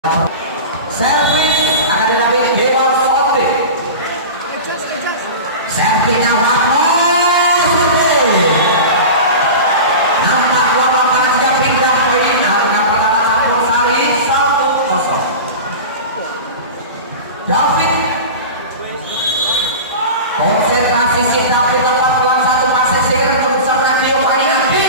Servis akan dilakukan Dewa Sote. Servisnya bagus. Nampak dua lapangan siap pindah poin. Harga perlawanan Campur Sari 1-0. David konsentrasi siap kita lakukan satu pasir segera untuk bisa menang Giovanni Adi.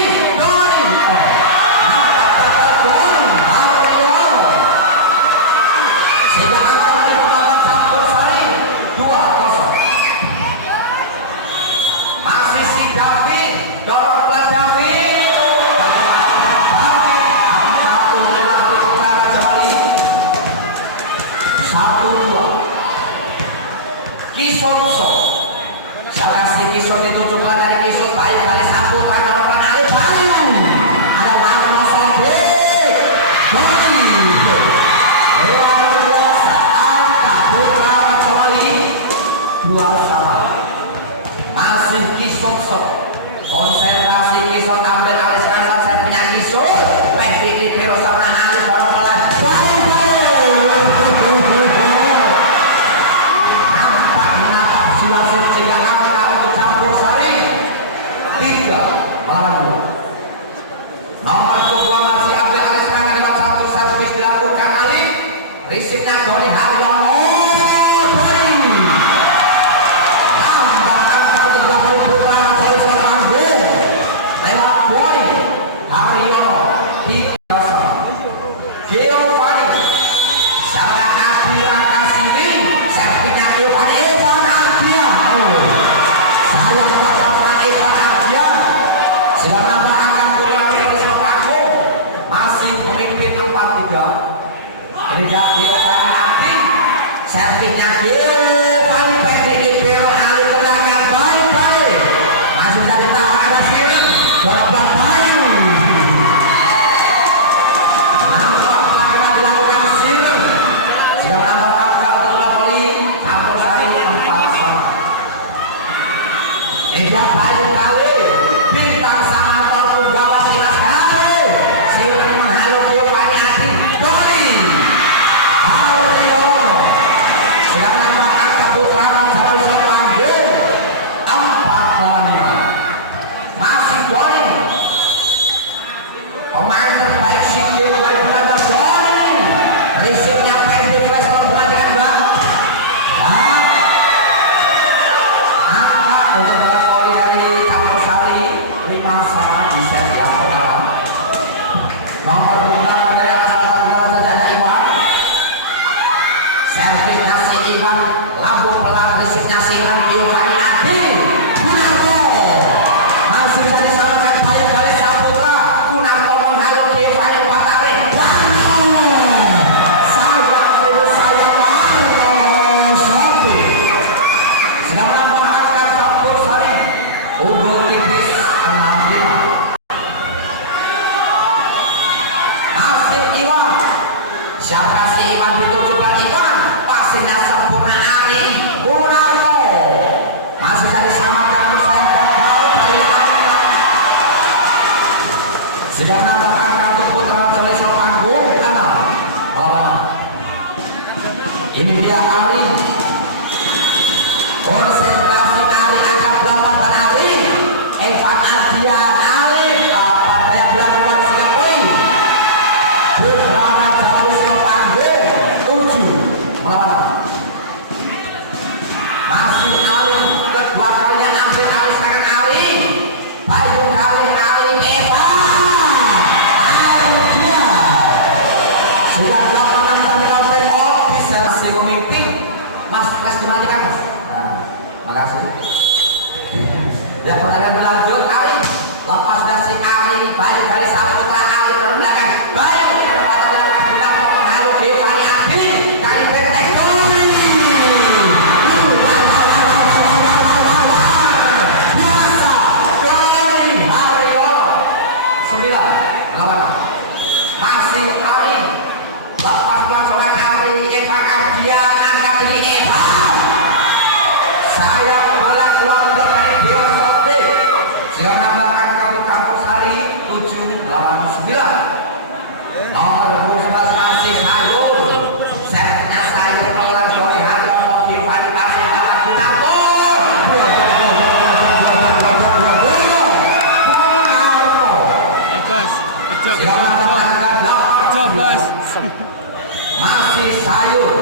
ngasih sayur.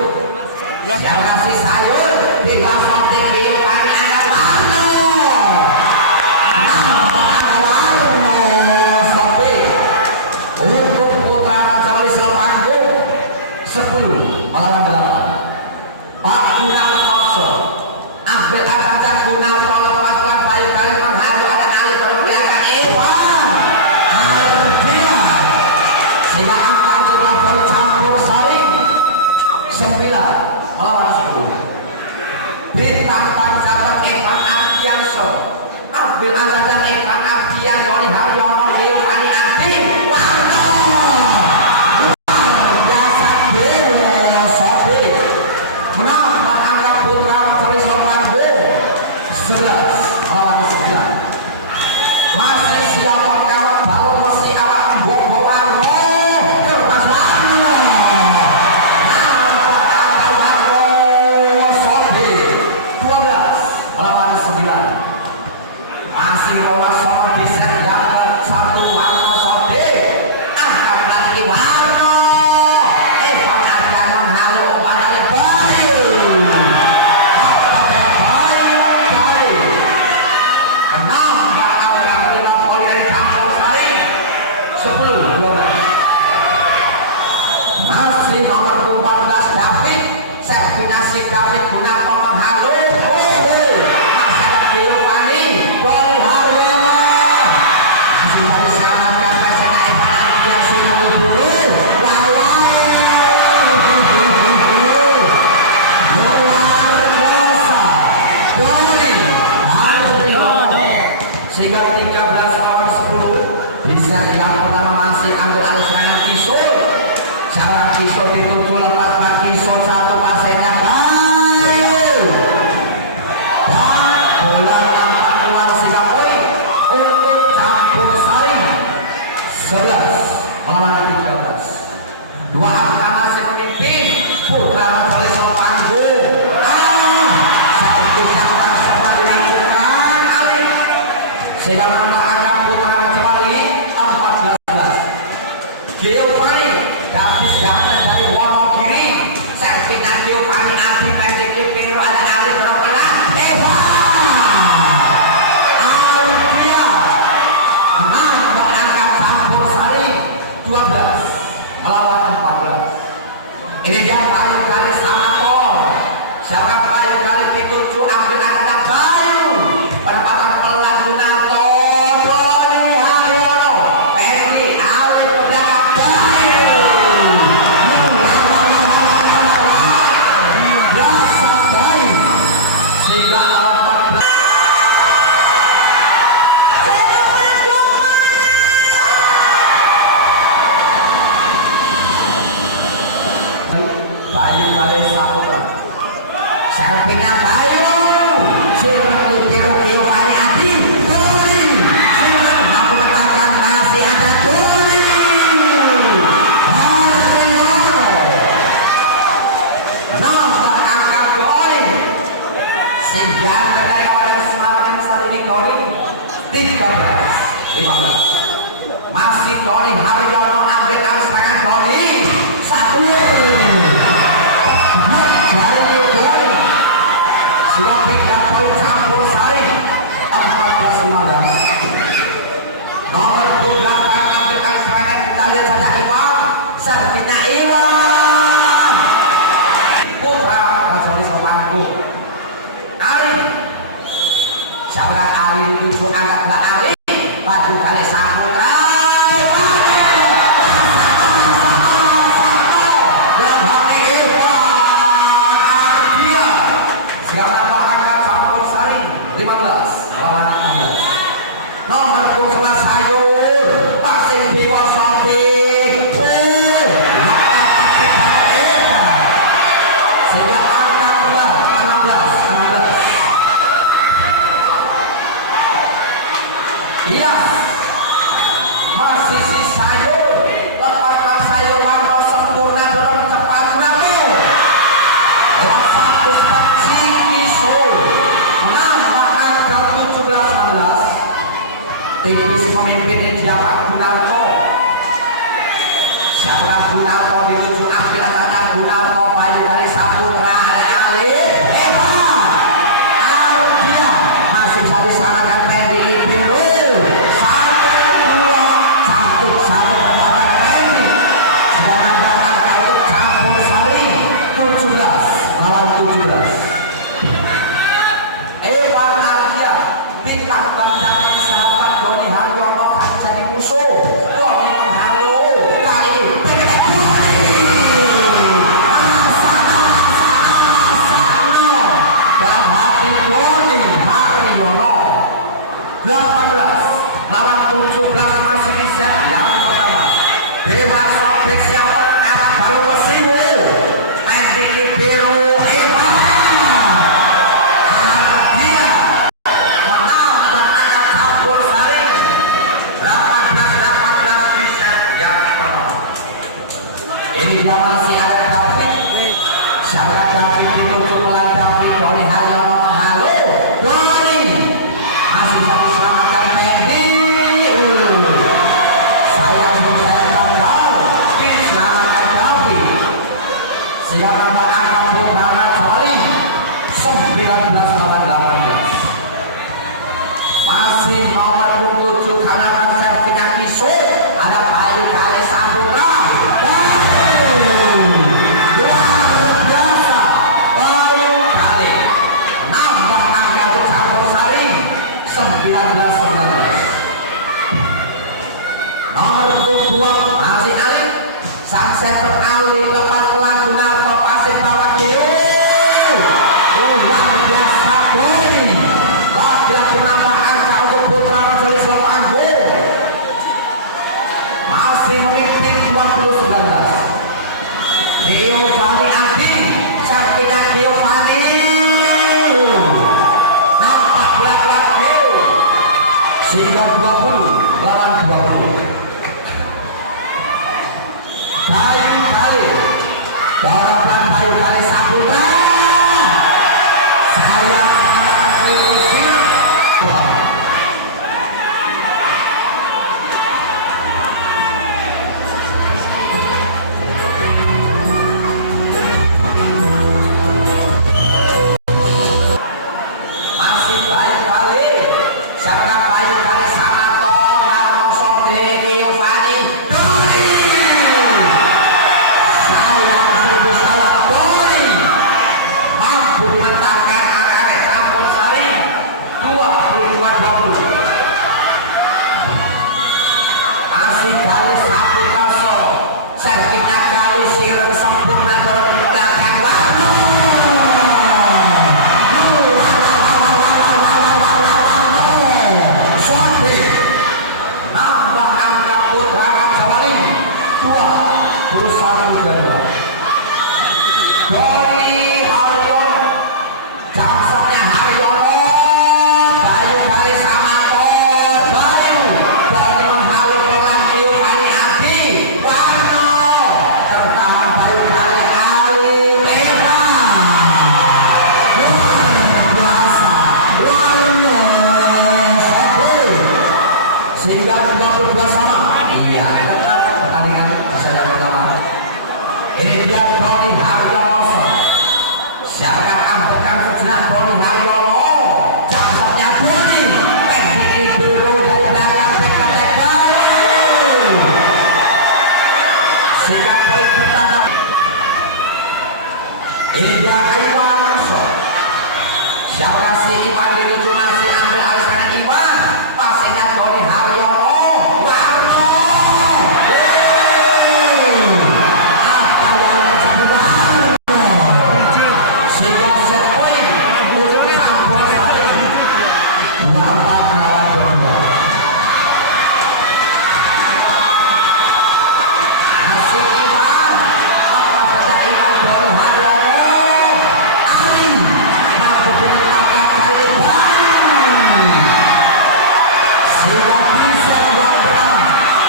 Siapa ngasih sayur? Di pasar tinggi Pani ada Warno. Warno Sofi. Untuk putra Cawali Selpanggung 10 melawan 8. Pak Gunawan ambil aja guna tolong pasukan bayu kalian menghadu ada ahli berpilihan Iwan dia silakan kartu bercampur saling 9 melawan 10 bintang pancaran Ivan Ardianso ambil aja Ivan Ardianso di Haryono Dewi Ani Adi Warno dasar Dewa Sofi menang angka putra Cawali Selpanggung 11 melawan 9 masih siapa kawan balon besi awak Bobo Warno kertas Warno angka Warno Sofi 12 melawan 9 masih Warno di set yang ke-1 Warno Sofi angkat lagi Warno Evan Ardian menghalu umpannya Bayu enam bakal ngambil poin dari Campur Sari 10-12 masih nomor 14 David servinasi David Gunawan menghalu Marcelo Biruwani Doni Haryono masih dari selamatkan Pesena Evan Ardian sudah 10 lawan luar biasa Doni Haryono sehingga 13 lawan 10 di seri yang pertama masih ambil alih serangan Kisor cara Kisor dituju lepas bagi Kisor satu pasenya Kayu dan bola nampak keluar sehingga poin untuk Campur Sari 11 melawan 13 dua angka masih memimpin putra Cawali Selpanggung satu yang langsung dilakukan sehingga menambah angka putra Cawali 14-11 Giovanni Davis Ganda dari Wonogiri sehingga nama Ahmad Muhammad Wali 19-18. Masih nomor menuju kalangan sertifikat Kisur ada Bayu Kali Sampurna. Luar biasa Bayu Kali nambah angka campur saling 19-19. Nomor 22 masih Alik sang center Ali lepas maju pasir bawah kiri. Luar biasa Boy lagi menambah angka untuk putra Sulaiman Anggo masih memimpin 20-19. Giovanni Adi Sakina Giovanni nampak belakang sehingga 20 lawan 20. Bayu Kali